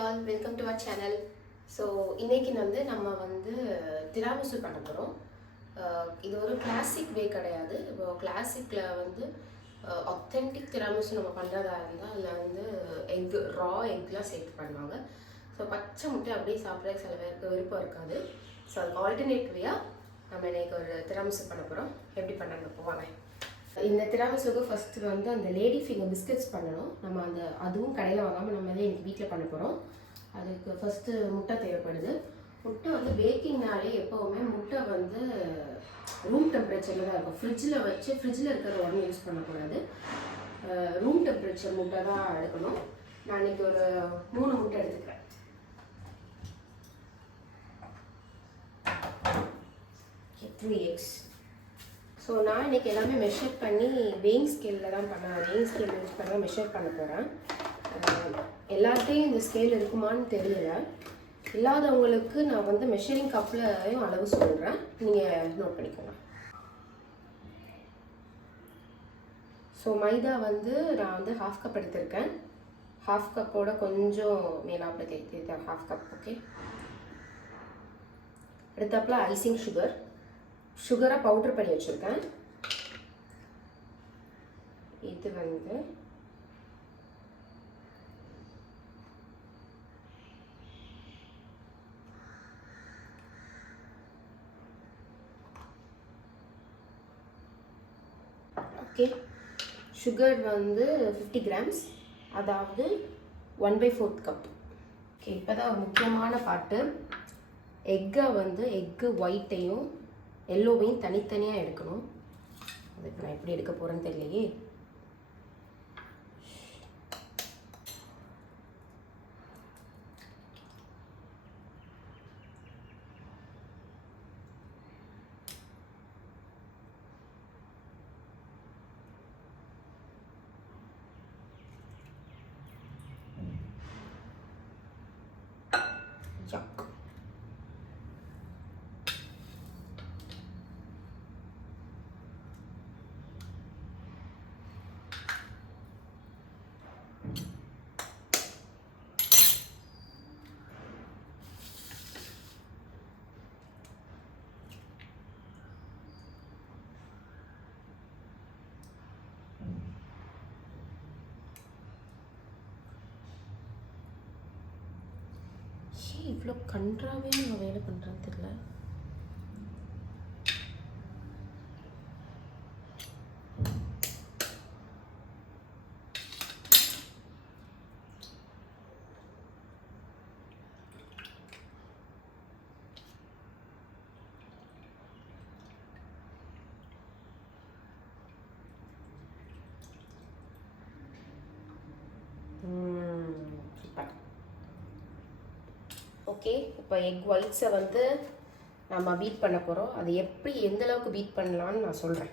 All welcome to our channel. So இன்றைக்கி நம்ம திராமிசு பண்ண போகிறோம். இது ஒரு கிளாசிக் வே கிடையாது. இப்போ கிளாசிக்கில் ஆத்தென்டிக் திராமிசு நம்ம பண்ணுறதா இருந்தால் அதில் எக்லாம் சேர்த்து பண்ணுவாங்க. ஸோ பச்சை முட்டை அப்படியே சாப்பிட்றதுக்கு சில பேருக்கு விருப்பம் இருக்காது. ஸோ அதுக்கு ஆல்டர்னேட் வேயாக நம்ம இன்றைக்கி ஒரு திராமிசு பண்ண போகிறோம். எப்படி பண்ணாங்க போவாங்க. இந்த திராமிசுக்கு ஃபஸ்ட்டு அந்த லேடி ஃபிங்கர் பிஸ்கட்ஸ் பண்ணணும். நம்ம அதுவும் கடையில் வாங்காமல் நம்ம இன்றைக்கி வீட்டில் பண்ண போகிறோம். அதுக்கு ஃபஸ்ட்டு முட்டை தேவைப்படுது. முட்டை பேக்கிங்னாலே எப்போவுமே முட்டை ரூம் டெம்பரேச்சரில் தான் இருக்கும். ஃப்ரிட்ஜில் இருக்கிற உடனே யூஸ் பண்ணக்கூடாது. ரூம் டெம்பரேச்சர் முட்டை தான் எடுக்கணும். நான் இன்றைக்கி ஒரு 3 முட்டை எடுத்துக்கிறேன். Three X. ஸோ நான் இன்றைக்கி எல்லாமே மெஷர் பண்ணி வெயிங் ஸ்கேலில் தான் பண்ணேன். வெயிங் ஸ்கேல் யூஸ் பண்ண மெஷர் பண்ண போகிறேன். எல்லார்ட்டையும் இந்த ஸ்கேல் இருக்குமான்னு தெரியல. இல்லாதவங்களுக்கு நான் மெஷரிங் கப்லையும் அளவு சொல்கிறேன், நீங்கள் நோட் பண்ணிக்கோங்க. ஸோ மைதா நான் 1/2 கப் எடுத்திருக்கேன். 1/2 கப்போட கொஞ்சம் மேலாப்பில் தேய்த்து 1/2 கப். ஓகே. அடுத்தாப்புல ஐசிங் சுகரை பவுடர் பண்ணி வச்சுருக்கேன். இது ஓகே. சுகர் 50 கிராம்ஸ், அதாவது 1/4 கப். ஓகே. இப்போ தான் முக்கியமான பாட்டு. எக்கு ஒயிட்டையும் எல்லோவையும் தனித்தனியாக எடுக்கணும். அது இப்போ நான் எப்படி எடுக்க போகிறேன்னு தெரியலையே. இவ்வளோ கன்றாவே நான் வேலை பண்ணுறேன்னு தெரியல. ஓகே. இப்போ எக் ஒயிட்ஸை நம்ம பீட் பண்ண போகிறோம். அது எப்படி எந்தளவுக்கு பீட் பண்ணலான்னு நான் சொல்கிறேன்.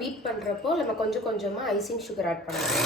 பீட் பண்ணுறப்போ நம்ம கொஞ்சம் கொஞ்சமாக ஐசிங் சுகர் ஆட் பண்ணலாம்.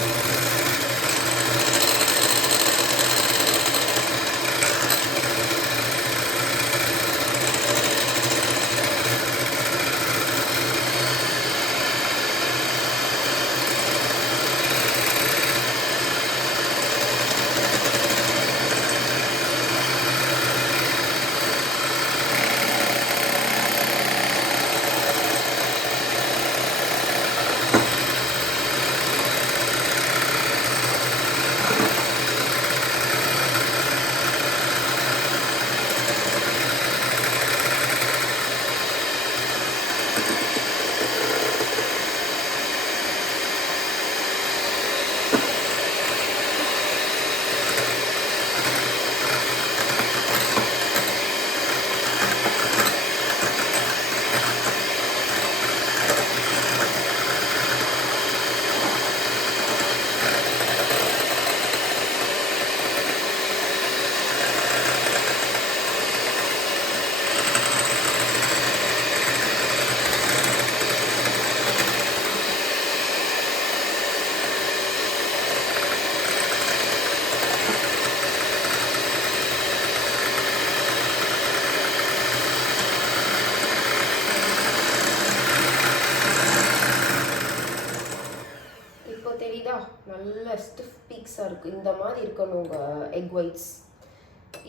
நைஸாக இருக்குது. இந்த மாதிரி இருக்கணும் உங்கள் எக் ஒயிட்ஸ்.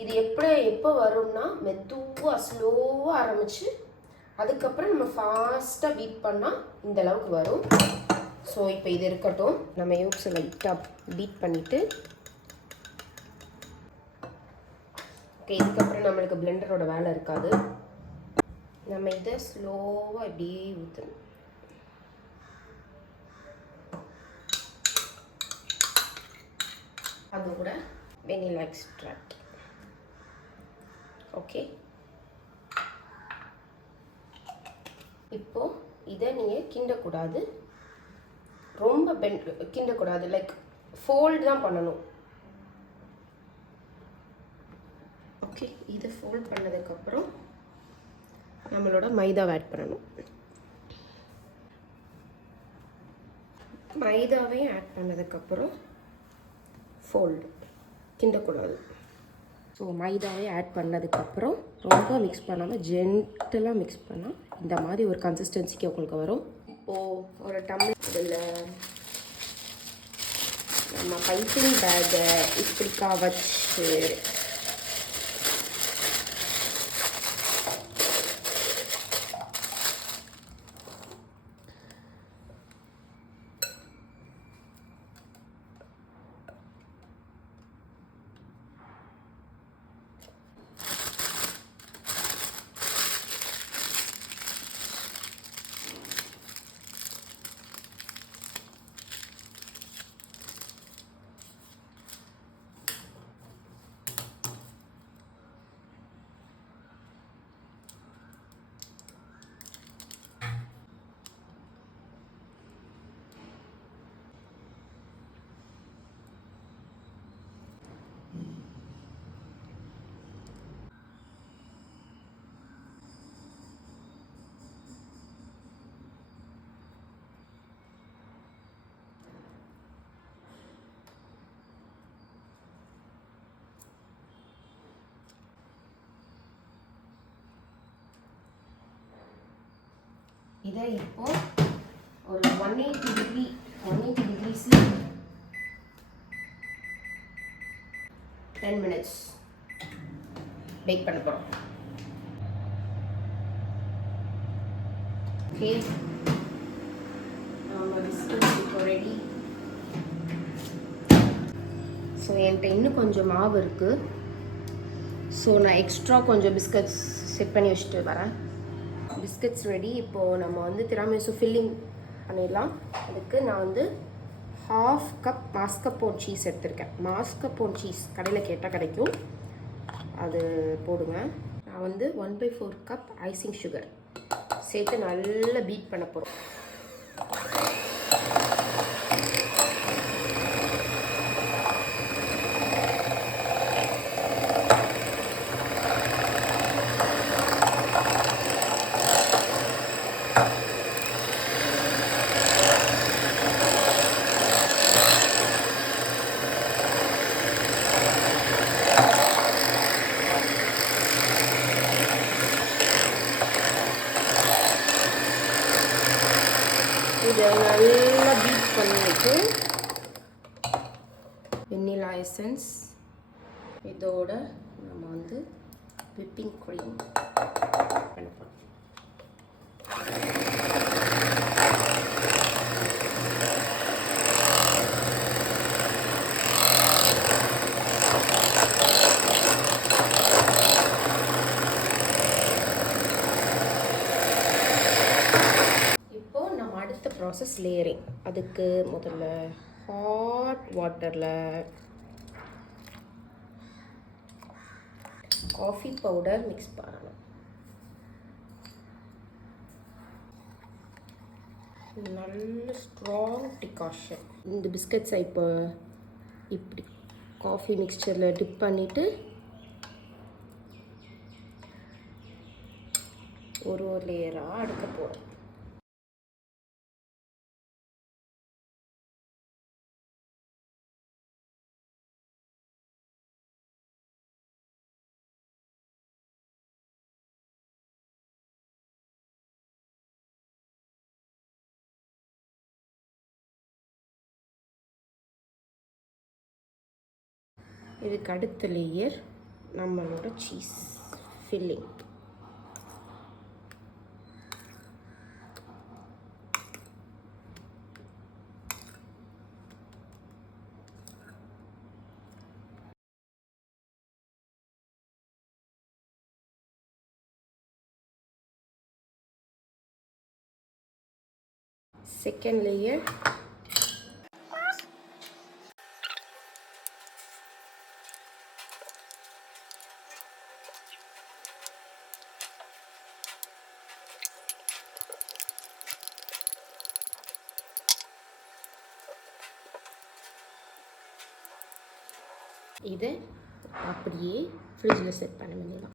இது எப்போ வரும்னா மெதுவாக ஸ்லோவாக ஆரம்பித்து அதுக்கப்புறம் நம்ம ஃபாஸ்ட்டாக பீட் பண்ணால் இந்த அளவுக்கு வரும். ஸோ இப்போ இது இருக்கட்டும். நம்ம யோக்ஸை லைட்டாக பீட் பண்ணிவிட்டு ஓகே, இதுக்கப்புறம் நம்மளுக்கு பிளெண்டரோட வேலை இருக்காது. நம்ம இதை ஸ்லோவாக இப்படியே ஊற்றணும். அது கூட வெனிலா எக்ஸ்ட்ராக்ட். ஓகே, இப்போது இதை நீங்கள் கிண்டக்கூடாது, ரொம்ப கிண்டக்கூடாது, லைக் ஃபோல்டு தான் பண்ணணும். ஓகே, இதை ஃபோல்ட் பண்ணதுக்கப்புறம் நம்மளோட மைதாவை ஆட் பண்ணணும். மைதாவையும் ஆட் பண்ணதுக்கப்புறம் ஃபோல்டு, கிண்டக்கூடாது. ஸோ மைதாவே ஆட் பண்ணதுக்கப்புறம் ரொம்ப மிக்ஸ் பண்ணாமல் ஜென்டலாக மிக்ஸ் பண்ணால் இந்த மாதிரி ஒரு கன்சிஸ்டன்சிக்கு உங்களுக்கு வரும். இப்போது ஒரு டம்ளர் இதில் நம்ம பைப்பிங் பேக்கை இப்படிக்கா வச்சு இதை இப்போ ஒரு 180 டிகிரிஸில் 10 மினிட்ஸ் பேக் பண்ண போகிறோம். ஓகே, நம்ம பிஸ்கட்ஸ் இப்போ ரெடி. ஸோ என்கிட்ட இன்னும் கொஞ்சம் மாவு இருக்குது. ஸோ நான் எக்ஸ்ட்ரா கொஞ்சம் பிஸ்கட்ஸ் செட் பண்ணி வச்சுட்டு வரேன். Biscuits ready. இப்போது நம்ம வந்து திராமிசு ஃபில்லிங் பண்ணிடலாம். அதுக்கு நான் வந்து 1/2 கப் மாஸ்கப்போன் சீஸ் எடுத்திருக்கேன். மாஸ்கப்போன் சீஸ் கடையில் கேட்டால் கிடைக்கும், அது போடுங்க. நான் வந்து 1/4 கப் ஐசிங் சுகர் சேர்த்து நல்லா பீட் பண்ண போகிறோம். இதை நல்லா பீட் பண்ணிட்டு வெண்ணிலா எசன்ஸ், இதோட நம்ம வந்து விப்பிங் க்ரீம் பண்ண போகிறோம். Process layering. அதுக்கு முதல்ல ஹாட் வாட்டரில் காஃபி பவுடர் மிக்ஸ் பண்ணணும். நல்ல ஸ்ட்ராங் டிகாஷன். இந்த பிஸ்கட்ஸை இப்போ இப்படி காஃபி மிக்சரில் டிப் பண்ணிவிட்டு ஒரு லேயராக அடுக்க போகிறோம். இதுக்கு அடுத்த லேயர் நம்மளோட சீஸ் ஃபில்லிங். Second layer. இதை அப்படியே ஃப்ரிட்ஜில் செட் பண்ண வேண்டியதான்.